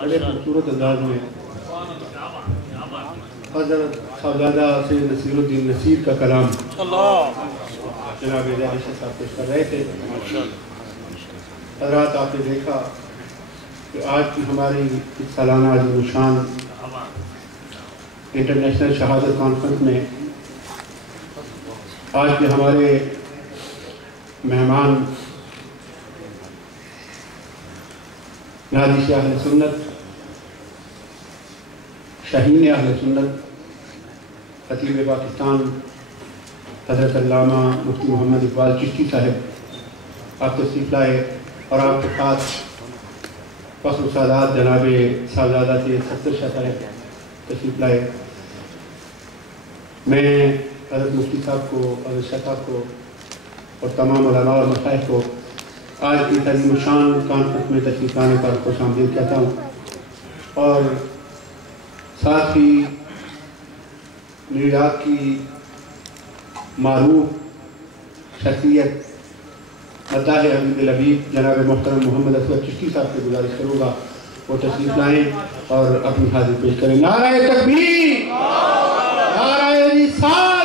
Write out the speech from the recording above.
بڑے خوبصورت انداز میں حضرت صاحبزادہ سید نصیر الدین نصیر کا کلام جناب عائشہ صاحب پیش کر رہے تھے۔ حضرات آپ نے دیکھا کہ آج کی ہماری سالانہ عظیم الشان انٹرنیشنل شہادت کانفرنس میں آج کے ہمارے مہمان نادی اہل سنت، شاہین اہل سنت، خطیب پاکستان حضرت علامہ مفتی محمد اقبال چشتی صاحب آپ تشریف لائے اور آپ کے ساتھ فخر السادات جناب صاحبزادہ سید ستر شاہ صاحب تشریف لائے۔ میں حضرت مفتی صاحب کو، حضرت شاہ صاحب کو اور تمام علماء اور مشائخ کو آج کی عظیم الشان کانفرنس میں تشریف لانے پر خوش آمدید کہتا ہوں، اور ساتھ ہی نیو یارک کی معروف شخصیت مداح حبیب الحبیب جناب محترم محمد اسود چشتی صاحب سے گزارش کروں گا وہ تشریف لائیں اور اپنی حاضری پیش کریں۔ نعرہ تکبیر، نعرہ رسالت۔